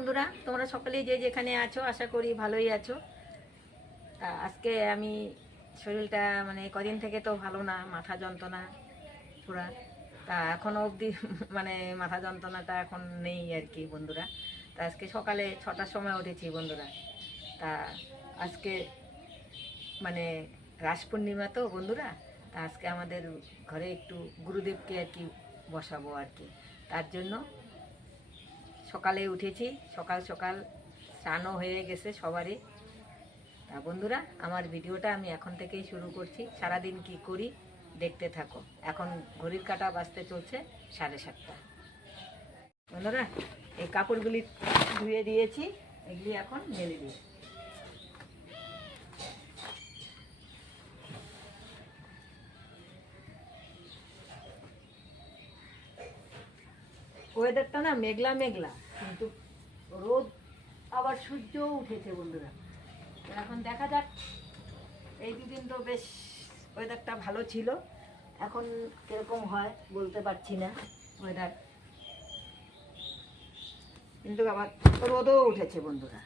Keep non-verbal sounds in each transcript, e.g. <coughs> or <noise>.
বন্ধুরা, তোমরা সকলেই যে যেখানে আছো, আশা করি ভালোই আছো। তা আজকে আমি শরীরটা মানে কদিন থেকে তো ভালো না, মাথা যন্ত্রণা পুরা। তা এখনও অবধি <laughs> মানে মাথা যন্ত্রণাটা এখন নেই আর কি বন্ধুরা। তা আজকে সকালে ছটার সময় উঠেছি বন্ধুরা। তা আজকে মানে রাস পূর্ণিমা তো বন্ধুরা, তা আজকে আমাদের ঘরে একটু গুরুদেবকে আর কি বসাবো আর কি। তার জন্য সকালে উঠেছি, সকাল সকাল স্নানও হয়ে গেছে সবারই। তা বন্ধুরা, আমার ভিডিওটা আমি এখন থেকেই শুরু করছি। সারাদিন কি করি দেখতে থাকো। এখন ঘড়ির কাটা বাজতে চলছে সাড়ে সাতটা। বন্ধুরা, এই কাপড়গুলি ধুয়ে দিয়েছি, এগুলি এখন মেলে দিই ওয়েদারটা না মেঘলা মেঘলা। কিন্তু রোদ আবার সূর্যও উঠেছে বন্ধুরা। এখন দেখা যাক, এই দুদিন তো বেশ ওয়েদারটা ভালো ছিল। এখন কীরকম হয় বলতে পারছি না ওয়েদার কিন্তু আবার রোদও উঠেছে বন্ধুরা।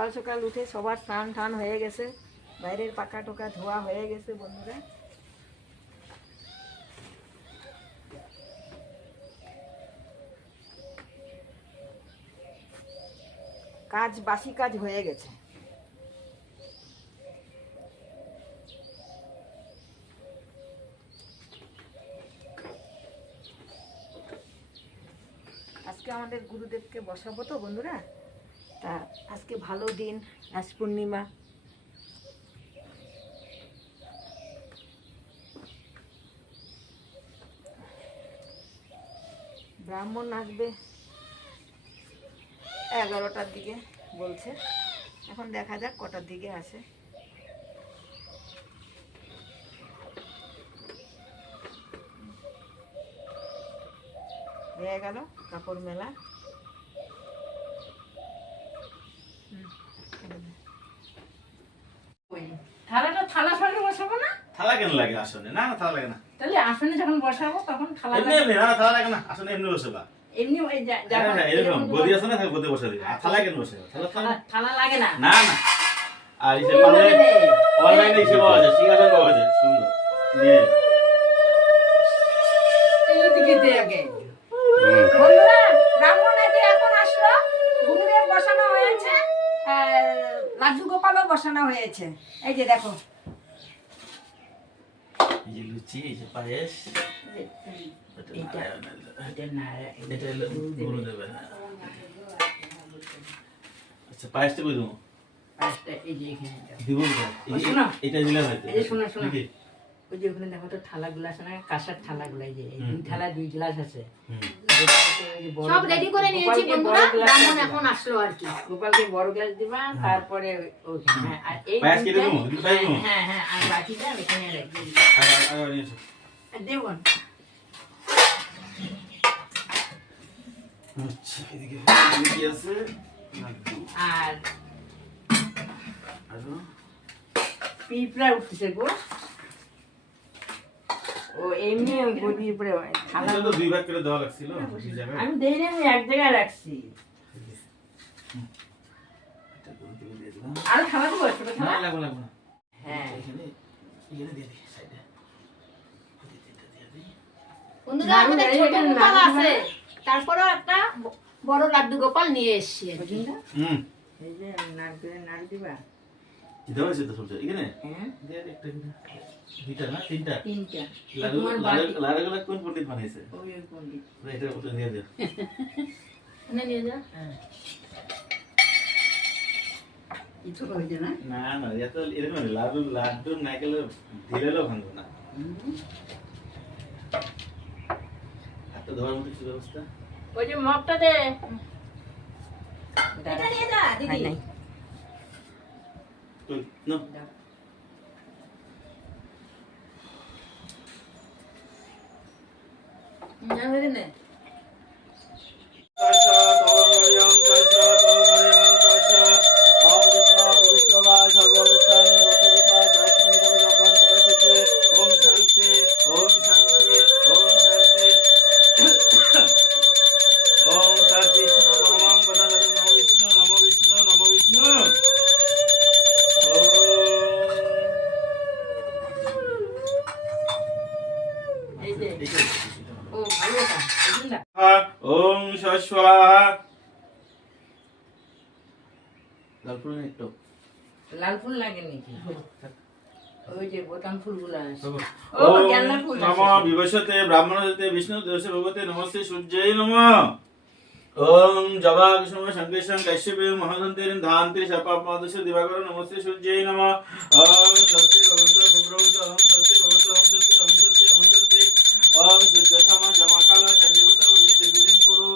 সকাল সকাল উঠে সবার স্নান টান হয়ে গেছে। বাইরের পাকা টোকা ধোয়া হয়ে গেছে বন্ধুরা। কাজ বাসি কাজ হয়ে গেছে। আজকে আমাদের গুরুদেবকে বসাবো তো বন্ধুরা? তা আজকে ভালো দিন, আজ পূর্ণিমা। ব্রাহ্মণ আসবে এগারোটার দিকে বলছে। এখন দেখা যাক কটার দিকে আসে। গেল কাপড় মেলা থালাটা থালা সরে বসাবো না থালা কেন লাগে আসনে? না না থালা লাগে না। তাহলে আসনে যখন বসাবো তখন থালা এমনি এমনি না না, থালা লাগে না। আসনে এমনি বসে বা এমনি ওই যা- হ্যাঁ, হ্যাঁ, এরকম গদি আছে না গদি বসে দিবে। থালা কেন বসে? থালা থালা লাগে না। না না। আর ইসে পারে অনলাইনে পাওয়া যায় পাওয়া যায় সুন্দর। নিয়ে এইদিকে আগে। বন্ধুরা ব্রাহ্মণ আজকে এখন আসলো? গুরুদেব বসানো হয়েছে। লাড্ডু গোপালও বসানো হয়েছে। এই যে দেখো। এই যে লুচি এই যে পায়েস এটা এটা হলো গুরুদেবের আচ্ছা পায়েসটা কই দেবো পাঁচটা এই যে এখানে। দিব। এটা দিলে হয়তো এই যে শোনো, শোনো। ওই যে ওখানে দেখো তো থালাগুলো আছে না কাঁসার থালাগুলো এই যে দুই থালা দুই গ্লাস আছে। সব রেডি করে নিয়েছি বন্ধুরা ব্রাহ্মণ এখন আসলো আর কি। গোপালকে বড় গ্লাস দিবা তারপরে ওখানে হ্যাঁ, আর এই? হ্যাঁ হ্যাঁ আর বাকিটা এখানে রেখে দিবা। আর। আচ্ছা এদিকে লুচি আছে? আর পিঁপড়া উঠতেছে গো। ও এমনি গদির উপরে থালা থালা তো দুই ভাগ করে দেওয়া লাগছিল দুই জায়গায়। আমি আমি এক জায়গায় রাখছি। এটা গুরুদেবে দিয়ে দিলাম। আর থালা দেবো ছোট না লাগবে লাগবে হ্যাঁ। এখানে এখানে দিয়ে দিই সাইডে। এটা দিয়ে দিই। বন্ধুরা আমাদের ছোট গোপাল আছে। তারপরেও একটা বড় লাড্ডু গোপাল নিয়ে এসছি? হুম। এই যে দিবা? দিতে পারছি তো এখানে? হ্যাঁ। দুইটা না? তিনটা? তিনটা। কোন পণ্ডিত ওই পণ্ডিত। এটা ওটা এনে নিয়ে যা। হ্যাঁ। কিছু হয়েছে না? না না এত এরকম না, লাডু লাড্ডু নাইকেল দিলেও ভাঙবো না। হাতটা ধোয়ার মতো কিছু ব্যবস্থা। ওই যে মগটা দে। এটা নিয়ে যা দিদি। No. ഞാൻ വരുന്നേ তারপরে একটু লাল ফুল লাগে নাকি ওই যে বোতাম ফুলগুলো আছে। ও, ওম গেন্দা ফুল আছে। নমঃ বিবশতে ব্রাহ্মণতে বিষ্ণু দেবসে ভগবতে নমস্তে সূর্যায় নমঃ। ওম জবা কৃষ্ণ শঙ্করেশং কাশ্যপে মহাদন্তের ধান্তি সপাপমাদশ দিবাকর নমস্তে সূর্যায় নমঃ। ওম স্বস্তি ভগবন্ত ভুব্রবন্ত ওম স্বস্তি ভগবন্ত ওম স্বস্তি ওম স্বস্তি ওম স্বস্তি ওম সূর্য সমা জমাকাল সঞ্জীবত উনি সিদ্ধিং কুরু।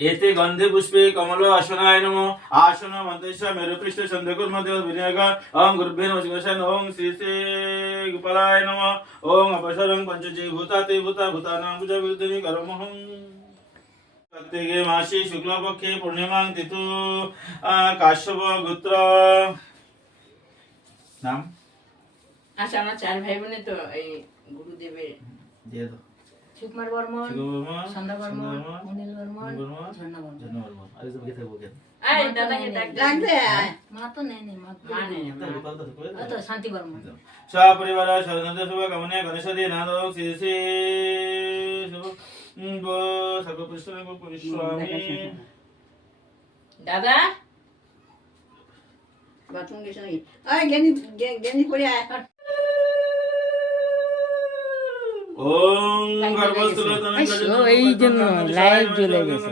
এতে গন্ধে পুষ্পে কমল আসনায় নম। আসন মন্তেশ মেরুপৃষ্ঠ চন্দ্রকুর মধ্যে ওম শ্রী শ্রী গোপালায় নম। ওম অপসরং পঞ্চজী ভূতাতে ভূতা ভূতানাং পূজা বিরুদ্ধে করমহং প্রত্যেকে মাসে শুক্লপক্ষে পূর্ণিমাং তিথু কাশ্যপ গোত্র। নাম? আচ্ছা আমার চার ভাই বোনে তো এই গুরুদেবের। দিয়ে দাও। সুকুমার বর্মন সন্ধ্যা বর্মন অনিল বর্মন ঝর্ণা বর্মন। আরে তুমি কোথায় বলছেন? এই দাদাকে ডাক লাগবে মা? তো নেই নেই মা মা নেই তাহলে মা। কথা তো কয়ে দাও। ও তো শান্তি বর্মন। সপরিবার সদন্ত শুভ কামনে গণেশ দিয়ে নাদ শ্রী শ্রী শুভ দাদা বাথরুম গেছে নাকি ওই গেনি গেনি পড়ে আয় ওম আইসো, এই জন্য live জ্বলে গেছে।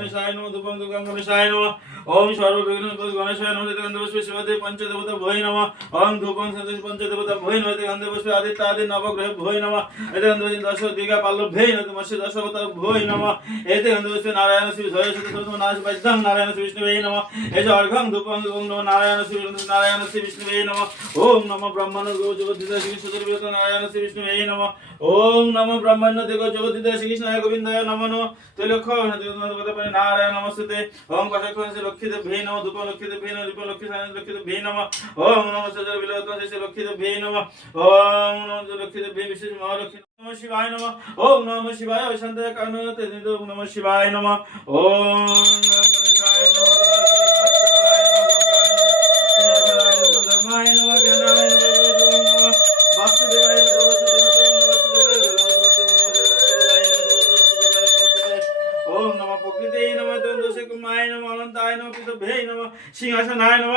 ওম সর্ববিঘ্ন গণেশায় নমঃ গন্ধ পুষ্পে শিবতে পঞ্চদেবতা ভয় নমঃ। ওম ধূপং সদৃশ পঞ্চদেবতা ভয় নমঃ। গন্ধ পুষ্পে আদিত্য আদি নবগ্রহ ভয় নমঃ। এতে গন্ধ পুষ্পে দশ দিগা পাল্লব ভয় নমঃ। মৎস্য দশবতার ভয় নমঃ। এতে গন্ধ পুষ্পে নারায়ণ শ্রী সত সত নারায়ণ বৈদ্যং নারায়ণ শ্রী বিষ্ণুবে নমঃ। এজ অর্ঘং ধূপং ওম নমঃ। নারায়ণ শ্রী নারায়ণ শ্রী বিষ্ণুবে নমঃ। ওম নমঃ ব্রহ্মণ গো জগদ্দিত শ্রী সুদর্বিত নারায়ণ শ্রী বিষ্ণুবে নমঃ। ওম নমঃ ব্রহ্মণ্য দেব জগদ্দিত শ্রী কৃষ্ণায় গোবিন্দায় নমঃ তৈলক্ষ নারায়ণ নমস্তে ওম কশক্ষ শ্রী লক্ষিত ভে নমঃ ধূপ লক্ষিত ভে নমঃ দীপ লক্ষিত লক্ষিত ভে নমঃ ওম নমঃ শ্রী লক্ষিত ভে নমঃ ওম নম লক্ষিত নমঃ শিবায় নম ওম নমঃ শিবায় সিংহাসনায় নম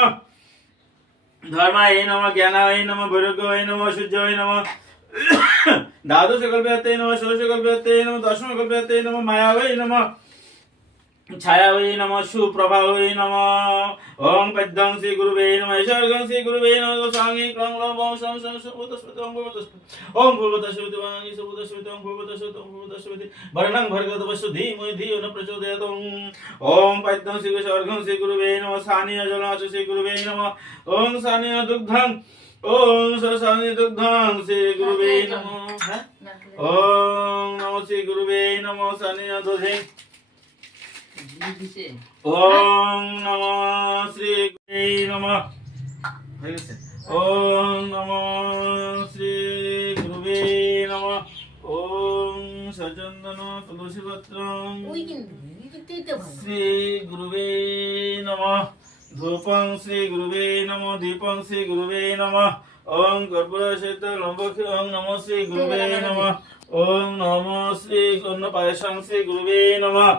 ধর্মায় নমঃ জ্ঞানায় নমঃ বৈরাগ্যায় নম সূর্যায় নমঃ দ্বাদশ কল্পতে নমঃ ষোড়শ কল্পতে নম দশম কল্পতে নমঃ মায়াবৈ নমঃ ছায়াবৈ নমঃ সুপ্রভাবৈ নমঃ। ওম পদ্মং শ্রী গুরুবে নমঃ। স্বর্গং শ্রী গুরুবে নমঃ। সাঙ্গি ক্রং লং বং সং সং সুবুত সুবুত ওম ভূবত ওম ভূবত সুবুত ওম সুবুত সুবুত ওম ভূবত সুবুত ওম ভূবত সুবুত বর্ণং ভর্গত বসু ধীমহি ধিয়ো ন প্রচোদয়াত ওম পদ্মং শ্রী স্বর্গং শ্রী গুরুবে নমঃ। সানিয় জলং শ্রী গুরুবে নমঃ। ওম সানিয় দুগ্ধং ওম সানিয় দুগ্ধং শ্রী গুরুবে নমঃ? ওম নমঃ শ্রী গুরুবে নমঃ। সানিয় দধে ওম নমঃ শ্রী গুরুবে নমঃ। হয়ে গেছে? ওম নমঃ শ্রী গুরুবে নমঃ। ওম সচন্দন তুলসী পত্রং ওই কিন্তু এটাই তো ভালো। শ্রী গুরুবে নমঃ। ধূপং শ্রী গুরুবে নমঃ দীপং শ্রী গুরুবে নমঃ। ওম কর্পূরশিত লম্বক্ষি ওম নমঃ শ্রী গুরুবে নমঃ। ওম নমঃ শ্রী অন্ন পায়সং শ্রী গুরুবে নমঃ।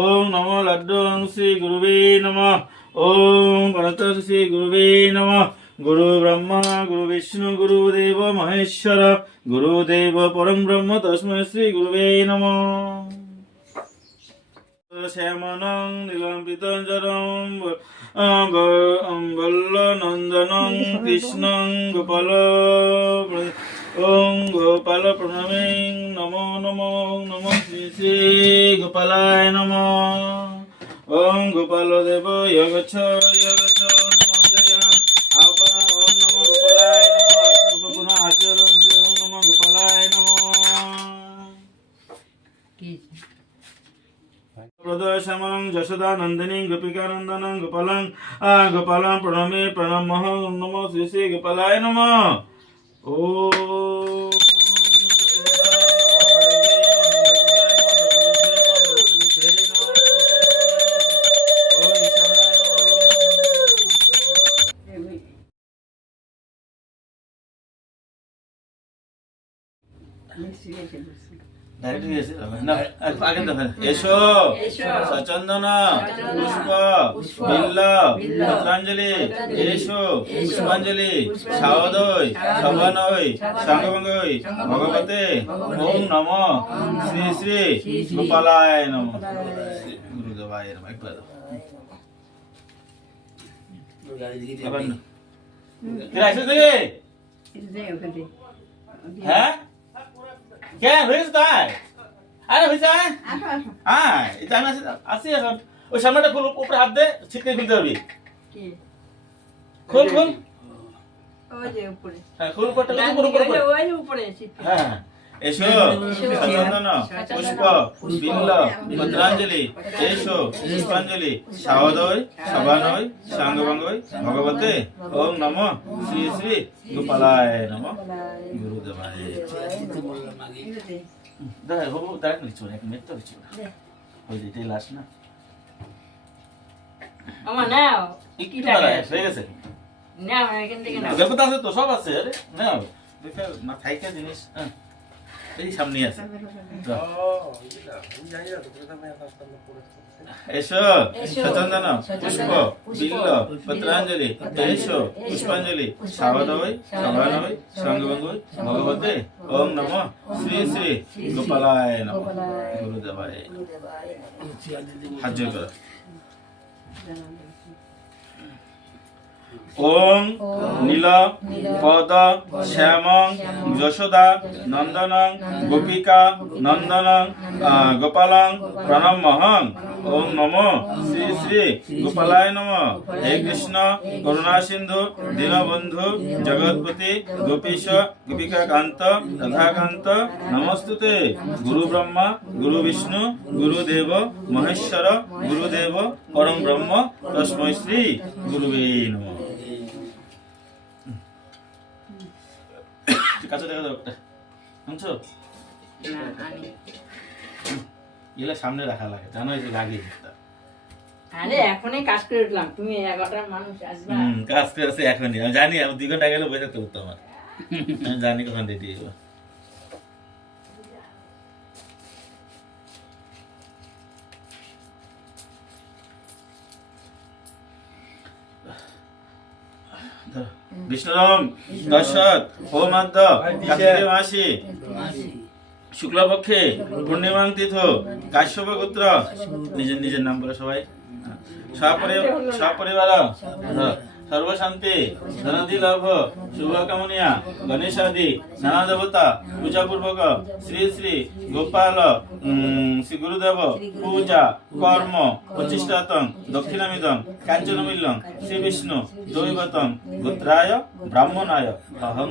ওম নমঃ লড্ডুং শ্রী গুরুবে নমঃ। ওম পরত শ্রী গুরুবে নমঃ। গুরু ব্রহ্মা, গুরু বিষ্ণু গুরুদেব মহেশ্বর। গুরুদেব পরম ব্রহ্ম, তস্মৈ শ্রী গুরুবে নমঃ। শ্যামনং নীলম্বিতঞ্জনং বল্ল নন্দনং, কৃষ্ণং, গোপাল ওং গোপাল প্রণমে নমো নমো নমো শ্রী শ্রী গোপালায় নম। ওং গোপাল দেব ইয়গচ্ছ ইয়গচ্ছ নমো জয়। আবা ওং নমো গোপালায় নমো আচর্য গুণ আচর ওং নমো গোপালায় নমো। প্রদশমং যশোদা নন্দিনী গোপালং গোপালং প্রণমে প্রণমঃ নমো শ্রী শ্রী গোপালায় নম। ও এসো। সচন্দন পুষ্প বিল্ল পত্রাঞ্জলি এসো পুষ্পাঞ্জলি সাওদয় সবনয় সাঙ্গভঙ্গয় ভগবতে ওম নম শ্রী শ্রী গোপালায় নম। গুরুদেবায় নম একবার। হ্যাঁ? কে হয়েছে তাই আরে হয়েছে হ্যাঁ এটা আমি আসি এখন। ওই সামনেটা খুল উপরে হাত দে ছিটকে খুলতে হবে। খুল খুল। হ্যাঁ খুল উপরটা উপর উপর উপর। হ্যাঁ। এসো। সচন্দন পুষ্প বিল্ল পত্রাঞ্জলি এসো পুষ্পাঞ্জলি সাহদয় সভানয় সাঙ্গভঙ্গয় ভগবতে। ওম নম। শ্রী শ্রী গোপালায় নম। গুরুদেবায়। দাদা বাবু দাঁড়া কিছু না এক মিনিট তো কিছু না। ওই যে এটাই লাস্ট না। আমার নাও। একটু দাঁড়া হয়ে গেছে। নাও এখান থেকে নাও। আছে তো সব আছে। আরে না দেখে না থাইকা জিনিস হ্যাঁ। এই সামনে আছে তো। এসো সচন্দন পুষ্প বিল্ল পত্রাঞ্জলি এসো পুষ্পাঞ্জলি সাবধই সভানই সঙ্গভঙ্গই ভগবতে ওম নম শ্রী শ্রী গোপালায় নম। গুরুদেবায় হাত জোর করো। ওম নীল পদ শ্যাম যশোদা নন্দন গোপিকা নন্দন গোপালং প্রণমহং ওম নম শ্রী শ্রী গোপালায় নম। হে কৃষ্ণ করুণা সিন্ধু দীনবন্ধু জগৎপতি গোপীশ গোপিকা কান্ত রাধাকান্ত নমস্তুতে। গুরু ব্রহ্মা গুরু বিষ্ণু গুরুদেব মহেশ্বর গুরুদেব পরম ব্রহ্ম তস্মৈ শ্রী গুরুবে নম। কাছে দেখা দাও একটা। শুনছো? এগুলো সামনে রাখা লাগে জানো এই যে লাগে একটা। আরে এখনই কাজ করে উঠলাম। তুমি এগারোটার মানুষ আসবে। কাজ করে আছে এখনই। আমি জানি আমি দুই ঘণ্টা গেলে বোঝাতে থাকতে আমার। আমি জানি কখন দিয়ে হইব। বিষ্ণুরম দশরথ কার্তিক মাসি। শুক্লপক্ষে পূর্ণিমা তীর্থ কাশ্যপ গোত্র নিজের নিজের নাম বলে সবাই। সপরিবার সপরিবার। সর্বশান্তি ধনদি লাভ, শুভকামনিয়া, গণেশাদি নানা দেবতা পূজা পূর্বক শ্রী শ্রী গোপাল শ্রী গুরুদেব, পূজা, কর্ম, প্রতিষ্ঠাতং, দক্ষিণামিদং, কাঞ্চনমিল্লং, শ্রী বিষ্ণু, দৈবতং, গোত্রায় ব্রাহ্মণায়। অহং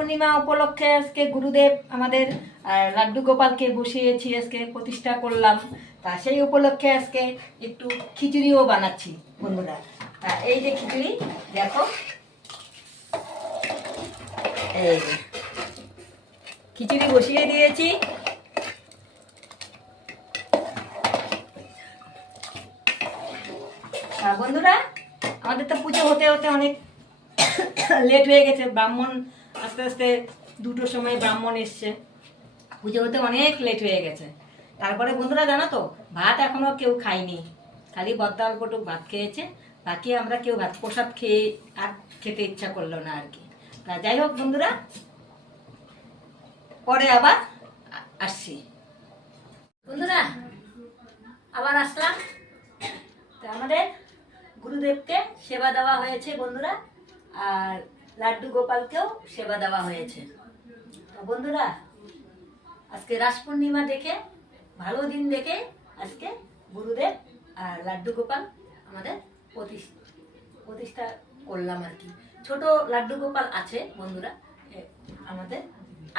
পূর্ণিমা উপলক্ষে আজকে গুরুদেব আমাদের লাড্ডু গোপালকে বসিয়েছি, আজকে প্রতিষ্ঠা করলাম। তা সেই উপলক্ষে আজকে একটু খিচুড়িও বানাচ্ছি, বন্ধুরা। তা এই যে খিচুড়ি, দেখো। এই খিচুড়ি বসিয়ে দিয়েছি। বন্ধুরা, আমাদের তো পুজো হতে হতে অনেক <coughs> লেট হয়ে গেছে, ব্রাহ্মণ আস্তে আস্তে দুটোর সময় ব্রাহ্মণ এসছে। পুজো হতে অনেক লেট হয়ে গেছে। তারপরে বন্ধুরা জানো তো, ভাত এখনও কেউ খায়নি। খালি বদ্দা অল্পটু ভাত খেয়েছে, বাকি আমরা কেউ ভাত, প্রসাদ খেয়ে আর খেতে ইচ্ছা করল না আর কি। তা যাই হোক বন্ধুরা, পরে আবার আসছি। বন্ধুরা, আবার আসলাম। তা আমাদের গুরুদেবকে সেবা দেওয়া হয়েছে বন্ধুরা, আর লাড্ডু গোপালকেও সেবা দেওয়া হয়েছে। তা বন্ধুরা, আজকে রাস পূর্ণিমা দেখে, ভালো দিন দেখে আজকে গুরুদেব আর লাড্ডু গোপাল আমাদের প্রতিষ্ঠা করলাম আর কি। ছোট লাড্ডু গোপাল আছে বন্ধুরা আমাদের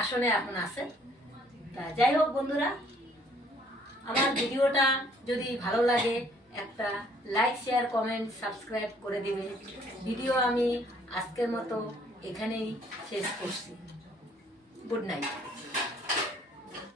আসনে এখন আছে। তা যাই হোক বন্ধুরা, আমার ভিডিওটা যদি ভালো লাগে একটা লাইক শেয়ার কমেন্ট সাবস্ক্রাইব করে দেবে ভিডিও আমি আজকের মতো এখানেই শেষ করছি। Good night